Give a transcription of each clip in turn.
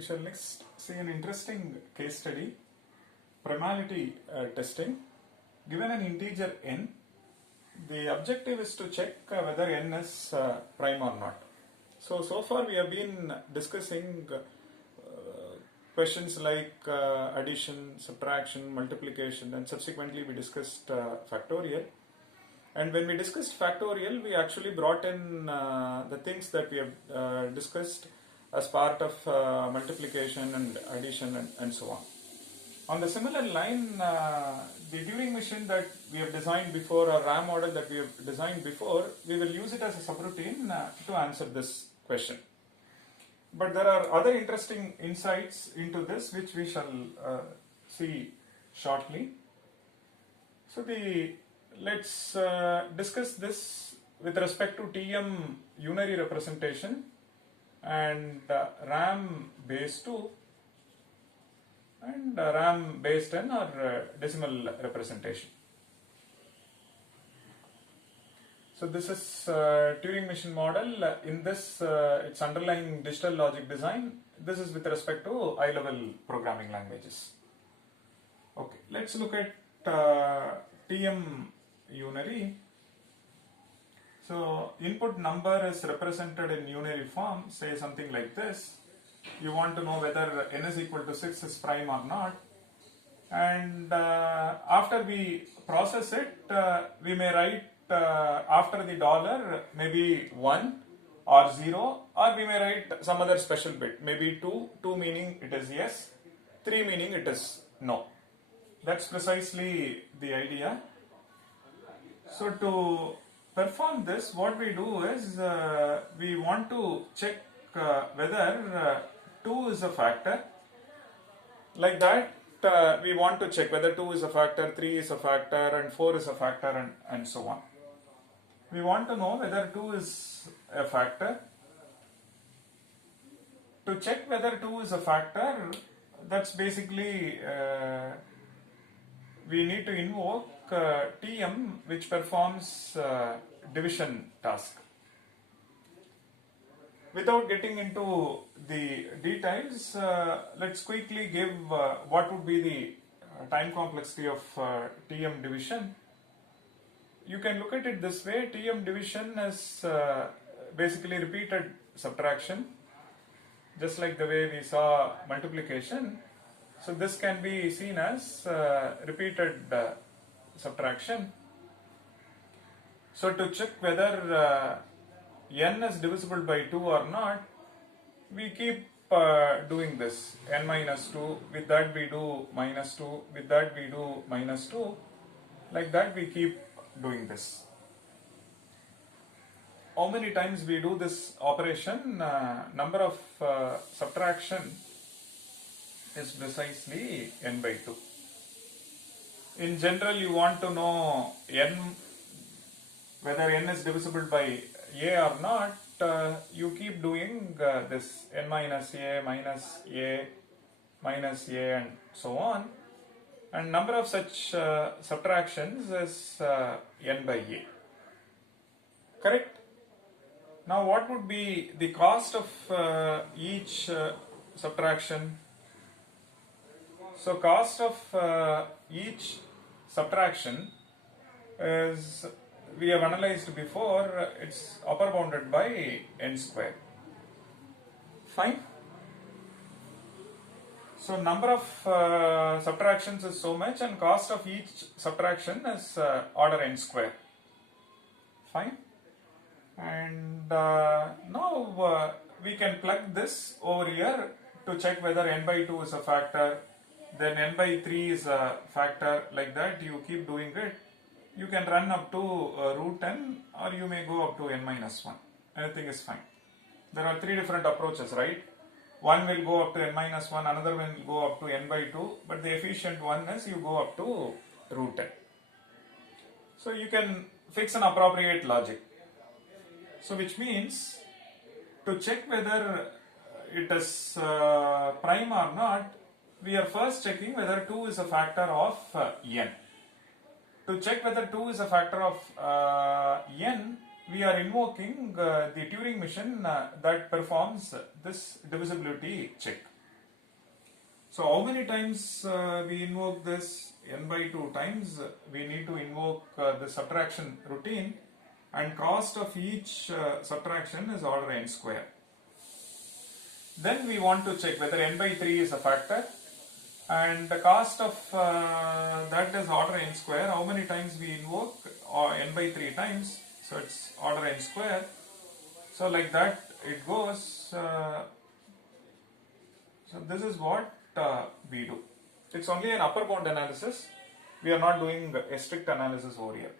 We shall next see an interesting case study, primality testing. Given an integer n, the objective is to check whether n is prime or not. So far we have been discussing questions like addition, subtraction, multiplication, and subsequently we discussed factorial. And when we discussed factorial, we actually brought in the things that we have discussed as part of multiplication and addition and so on. On the similar line, the Turing machine that we have designed before, or RAM model that we have designed before, we will use it as a subroutine to answer this question. But there are other interesting insights into this which we shall see shortly. So let's discuss this with respect to TM unary representation and RAM base 2 and RAM base 10 or decimal representation. So this is Turing machine model. In this, its underlying digital logic design. This is with respect to high-level programming languages. Okay, let's look at TM unary. So input number is represented in unary form, say something like this. You want to know whether n is equal to 6 is prime or not, and after we process it, we may write after the dollar maybe 1 or 0, or we may write some other special bit, maybe 2 meaning it is yes, 3 meaning it is no. That's precisely the idea. So to perform this, what we do is we want to check whether 2 is a factor. Like that, we want to check whether 2 is a factor, 3 is a factor, and 4 is a factor, and so on. We want to know whether 2 is a factor. To check whether 2 is a factor, that's basically we need to invoke TM, which performs division task. Without getting into the details, let's quickly give what would be the time complexity of TM division. You can look at it this way: TM division is basically repeated subtraction, just like the way we saw multiplication. So this can be seen as repeated subtraction. So to check whether n is divisible by 2 or not, we keep doing this. N minus 2, with that we do minus 2, with that we do minus 2, like that we keep doing this. How many times we do this operation? Number of subtraction is precisely n by 2. In general, you want to know whether n is divisible by a or not. You keep doing this n minus a minus a minus a and so on, and number of such subtractions is n by a. Correct? Now what would be the cost of each subtraction? So cost of each subtraction is, we have analyzed before, it's upper bounded by n square. Fine. So number of subtractions is so much, and cost of each subtraction is order n square. Fine. And now we can plug this over here to check whether n by 2 is a factor, then n by 3 is a factor, like that you keep doing it. You can run up to root n, or you may go up to n minus 1. Anything is fine. There are 3 different approaches, right? One will go up to n minus 1, another one will go up to n by 2, but the efficient one is you go up to root n. So you can fix an appropriate logic. So which means to check whether it is prime or not, we are first checking whether 2 is a factor of n. To check whether 2 is a factor of n, we are invoking the Turing machine that performs this divisibility check. So how many times we invoke this? N by 2 times we need to invoke the subtraction routine, and cost of each subtraction is order n square. Then we want to check whether n by 3 is a factor, and the cost of that is order n square. How many times we invoke? N by 3 times, so it's order n square. So like that it goes. So this is what we do. It's only an upper bound analysis. We are not doing a strict analysis over here.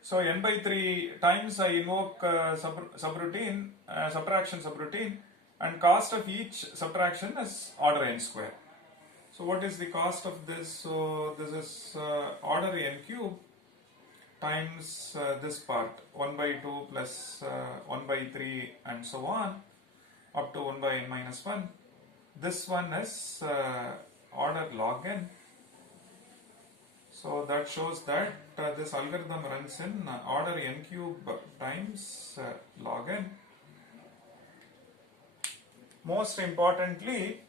So n by 3 times I invoke subroutine, subtraction subroutine, and cost of each subtraction is order n square. So what is the cost of this? So this is order n cube times this part, 1 by 2 plus 1 by 3 and so on up to 1 by n minus 1. This one is order log n. So that shows that this algorithm runs in order n cube times log n. Most importantly,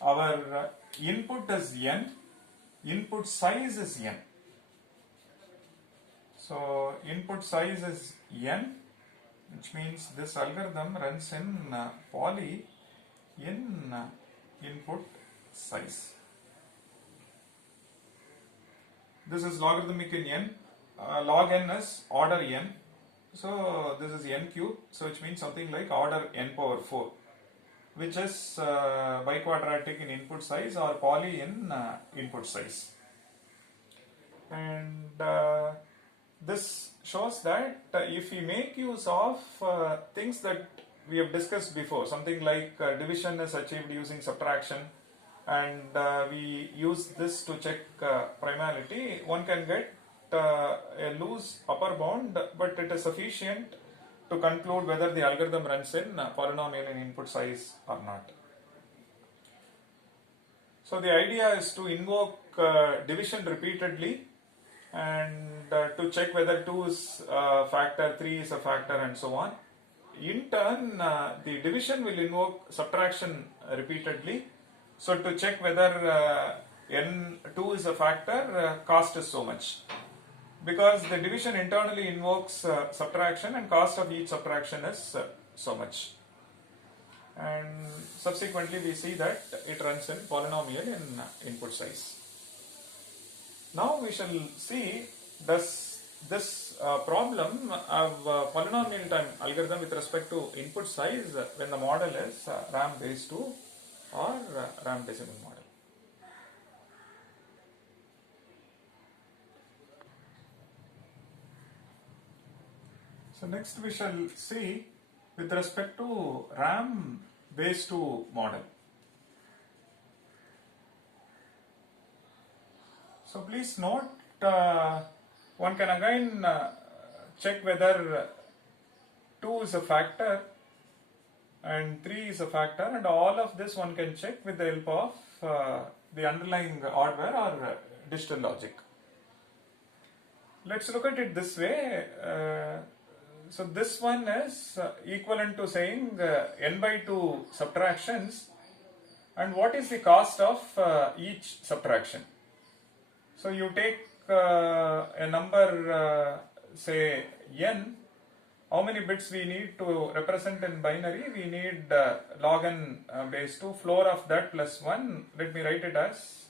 our input is n, input size is n. So input size is n, which means this algorithm runs in poly in input size. This is logarithmic in n. Log n is order n. So this is n cube, so which means something like order n power 4, which is biquadratic in input size or poly in input size. And this shows that if we make use of things that we have discussed before, something like division is achieved using subtraction, and we use this to check primality, one can get a loose upper bound, but it is sufficient to conclude whether the algorithm runs in polynomial in input size or not. So the idea is to invoke division repeatedly and to check whether 2 is a factor, 3 is a factor, and so on. In turn, the division will invoke subtraction repeatedly. So to check whether n2 is a factor, cost is so much. Because the division internally invokes subtraction, and cost of each subtraction is so much. And subsequently we see that it runs in polynomial in input size. Now we shall see, does this problem of polynomial time algorithm with respect to input size when the model is RAM base 2 or RAM decimal model. So next we shall see with respect to RAM base 2 model. So please note, one can again check whether 2 is a factor and 3 is a factor, and all of this one can check with the help of the underlying hardware or digital logic. Let's look at it this way. So this one is equivalent to saying n by 2 subtractions, and what is the cost of each subtraction. So you take a number, say n, how many bits we need to represent in binary? We need log n base 2, floor of that plus 1, let me write it as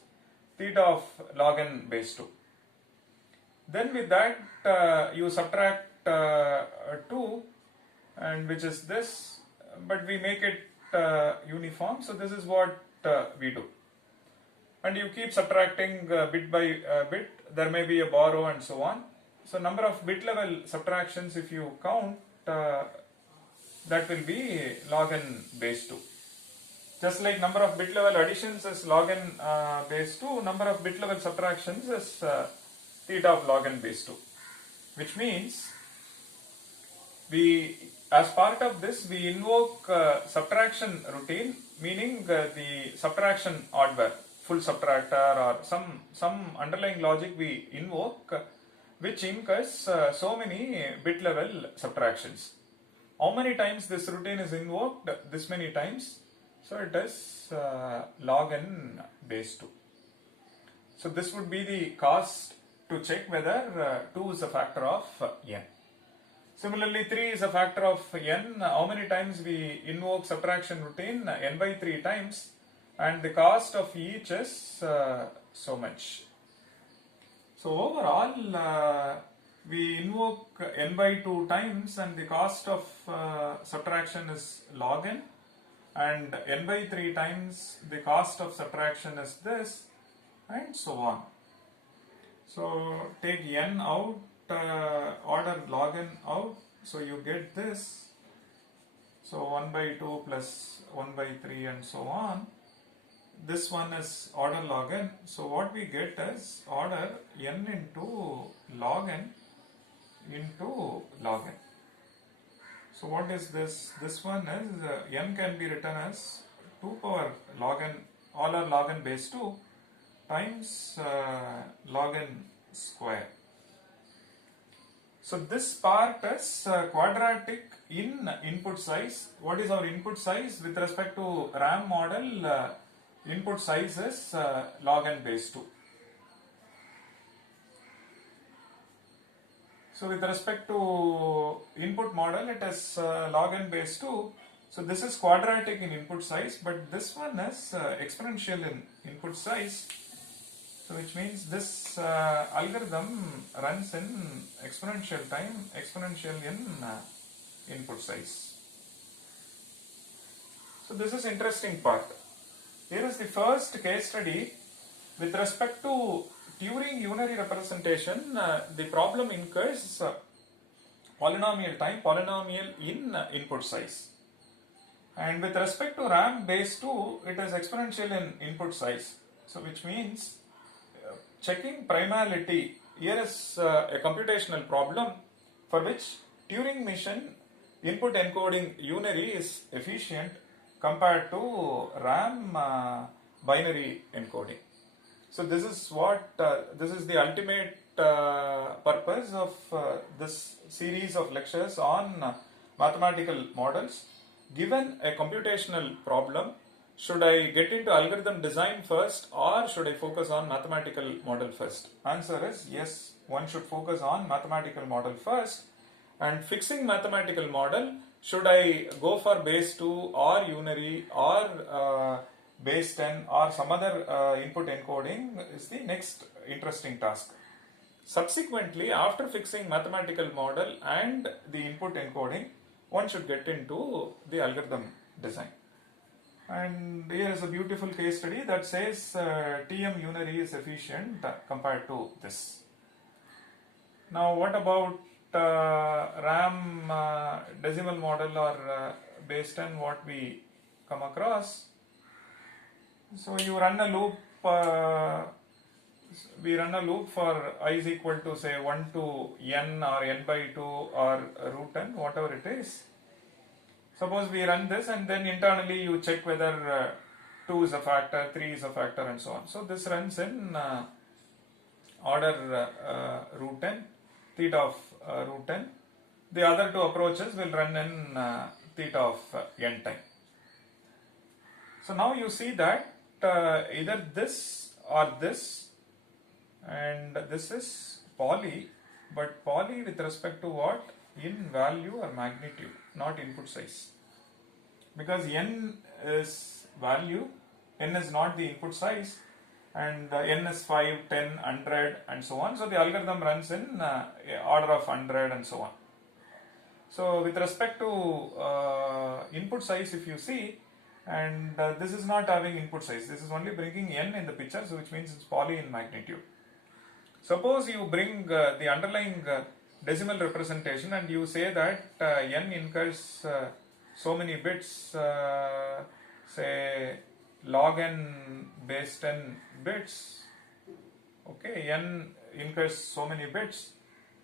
theta of log n base 2. Then with that you subtract 2, and which is this, but we make it uniform, so this is what we do. And you keep subtracting bit by bit, there may be a borrow and so on. So number of bit level subtractions, if you count, that will be log n base 2. Just like number of bit level additions is log n base 2, number of bit level subtractions is theta of log n base 2. Which means, we, as part of this, we invoke subtraction routine, meaning the subtraction hardware, full subtractor or some underlying logic we invoke, which incurs so many bit level subtractions. How many times this routine is invoked? This many times. So it is log n base 2. So this would be the cost to check whether 2 is a factor of n. Similarly, 3 is a factor of n. How many times we invoke subtraction routine? N by 3 times, and the cost of each is so much. So overall, we invoke n by 2 times, and the cost of subtraction is log n, and n by 3 times the cost of subtraction is this, and so on. So take n out, order log n out, so you get this. So 1 by 2 plus 1 by 3 and so on. This one is order log n. So what we get is order n into log n into log n. So what is this? This one is n can be written as 2 power log n, all are log n base 2 times log n square. So this part is quadratic in input size. What is our input size? With respect to RAM model, input size is log n base 2. So with respect to input model, it is log n base 2. So this is quadratic in input size, but this one is exponential in input size. So which means this algorithm runs in exponential time, exponential in input size. So this is interesting part. Here is the first case study with respect to Turing unary representation. The problem incurs polynomial time, polynomial in input size. And with respect to RAM base 2, it is exponential in input size. So which means checking primality, here is a computational problem for which Turing machine input encoding unary is efficient compared to RAM binary encoding. So this is what this is the ultimate purpose of this series of lectures on mathematical models. Given a computational problem, should I get into algorithm design first or should I focus on mathematical model first? Answer is yes, one should focus on mathematical model first. And fixing mathematical model, should I go for base 2 or unary or base 10 or some other input encoding is the next interesting task. Subsequently, after fixing mathematical model and the input encoding, one should get into the algorithm design. And here is a beautiful case study that says TM unary is efficient compared to this. Now what about RAM decimal model or base 10, what we come across? So you run a loop, we run a loop for I is equal to say 1 to n or n by 2 or root n, whatever it is. Suppose we run this and then internally you check whether 2 is a factor, 3 is a factor and so on. So this runs in order root n, theta of root n. The other two approaches will run in theta of n time. So now you see that either this or this, and this is poly, but poly with respect to what? In value or magnitude, not input size. Because n is value, n is not the input size, and n is 5, 10, 100 and so on. So the algorithm runs in order of 100 and so on. So with respect to input size, if you see, and this is not having input size, this is only bringing n in the picture, so which means it's poly in magnitude. Suppose you bring the underlying decimal representation and you say that n incurs so many bits, say log n base 10 bits, okay, n incurs so many bits,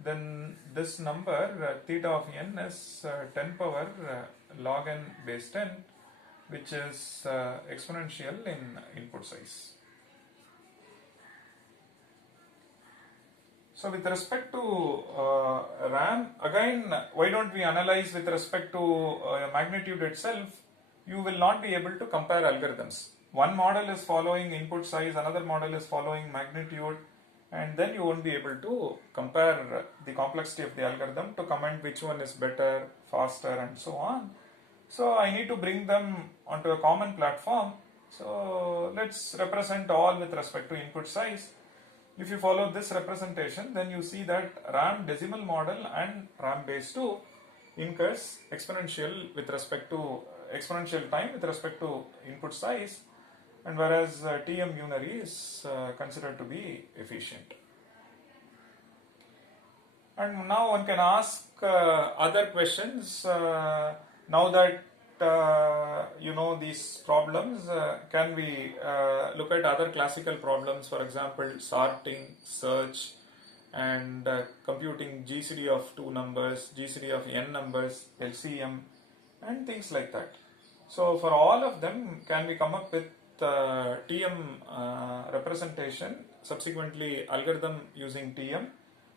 then this number theta of n is 10 power log n base 10, which is exponential in input size. So with respect to RAM, again, why don't we analyze with respect to magnitude itself? you will not be able to compare algorithms. One model is following input size, another model is following magnitude, and then you won't be able to compare the complexity of the algorithm to comment which one is better, faster, and so on. So I need to bring them onto a common platform. So let's represent all with respect to input size. If you follow this representation, then you see that RAM decimal model and RAM base 2 incurs exponential time with respect to input size, and whereas TM unary is considered to be efficient. And now one can ask other questions. Now that you know these problems, can we look at other classical problems, for example sorting, search, and computing GCD of two numbers, GCD of n numbers, LCM, and things like that. So for all of them, can we come up with TM representation, subsequently algorithm using TM,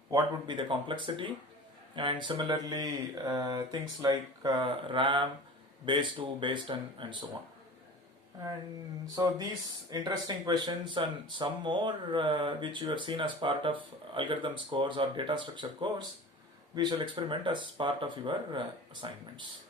what would be the complexity, and similarly things like RAM, base 2, base 10, and so on. And so these interesting questions and some more which you have seen as part of algorithms course or data structure course, we shall experiment as part of your assignments.